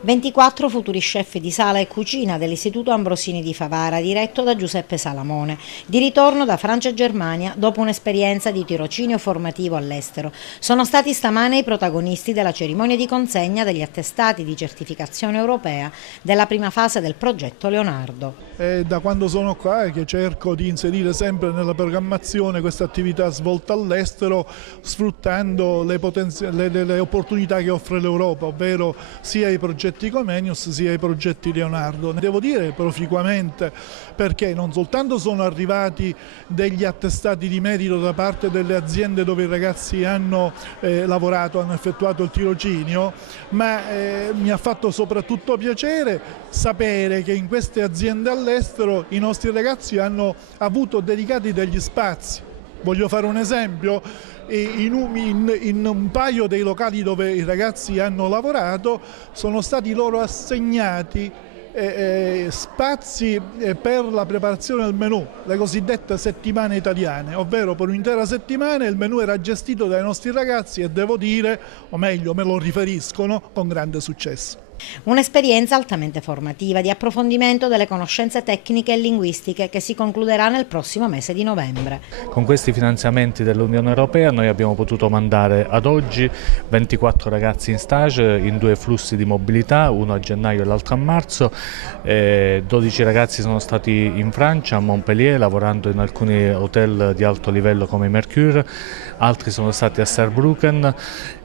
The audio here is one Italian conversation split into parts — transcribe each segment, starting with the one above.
24 futuri chef di sala e cucina dell'Istituto Ambrosini di Favara, diretto da Giuseppe Salamone, di ritorno da Francia e Germania dopo un'esperienza di tirocinio formativo all'estero. Sono stati stamane i protagonisti della cerimonia di consegna degli attestati di certificazione europea della prima fase del progetto Leonardo. È da quando sono qua che cerco di inserire sempre nella programmazione questa attività svolta all'estero, sfruttando le opportunità che offre l'Europa, ovvero sia i progetti Comenius sia i progetti Leonardo. Ne devo dire proficuamente, perché non soltanto sono arrivati degli attestati di merito da parte delle aziende dove i ragazzi hanno lavorato, hanno effettuato il tirocinio, ma mi ha fatto soprattutto piacere sapere che in queste aziende all'estero i nostri ragazzi hanno avuto dedicati degli spazi. Voglio fare un esempio: in un paio dei locali dove i ragazzi hanno lavorato sono stati loro assegnati spazi per la preparazione del menù, le cosiddette settimane italiane, ovvero per un'intera settimana il menù era gestito dai nostri ragazzi e devo dire, o meglio me lo riferiscono, con grande successo. Un'esperienza altamente formativa di approfondimento delle conoscenze tecniche e linguistiche che si concluderà nel prossimo mese di novembre. Con questi finanziamenti dell'Unione Europea noi abbiamo potuto mandare ad oggi 24 ragazzi in stage in 2 flussi di mobilità, uno a gennaio e l'altro a marzo. 12 ragazzi sono stati in Francia, a Montpellier, lavorando in alcuni hotel di alto livello come i Mercure, altri sono stati a Saarbrücken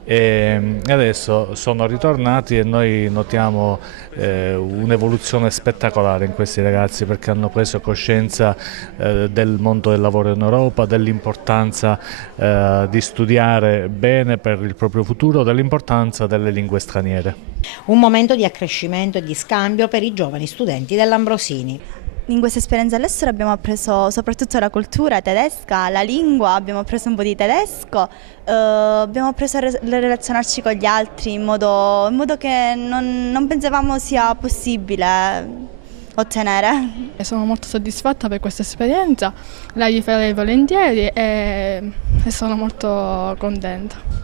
e adesso sono ritornati e noi notiamo un'evoluzione spettacolare in questi ragazzi, perché hanno preso coscienza del mondo del lavoro in Europa, dell'importanza di studiare bene per il proprio futuro, dell'importanza delle lingue straniere. Un momento di accrescimento e di scambio per i giovani studenti dell'Ambrosini. In questa esperienza all'estero abbiamo appreso soprattutto la cultura tedesca, la lingua, abbiamo appreso un po' di tedesco, abbiamo appreso a relazionarci con gli altri in modo che non pensavamo sia possibile ottenere. Sono molto soddisfatta per questa esperienza, la rifarei volentieri e sono molto contenta.